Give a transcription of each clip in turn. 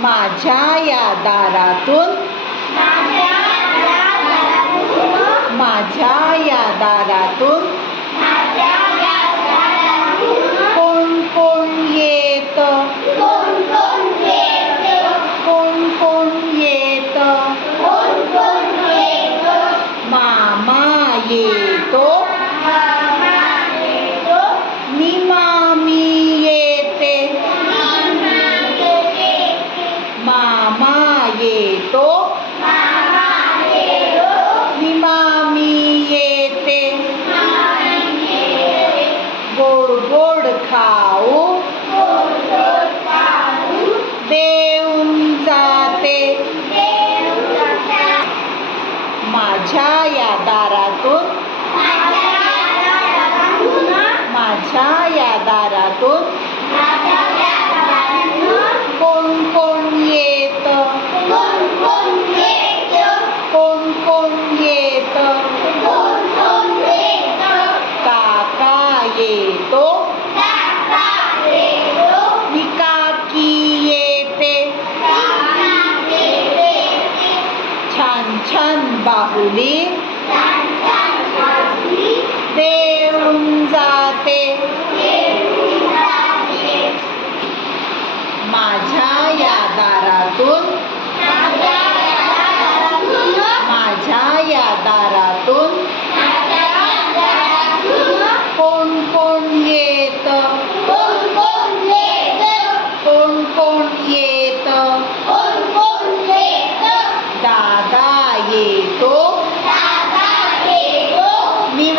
माझ्या या दारातून माझ्या या दारातून कोण कोण येत कोण कोण येत मामा येतो या दारातून कोण कोण येत? कोण कोण येत? काका येतो. काकी येते. छान छान बाहुली. देऊन जाते.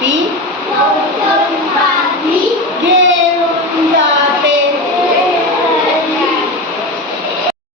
b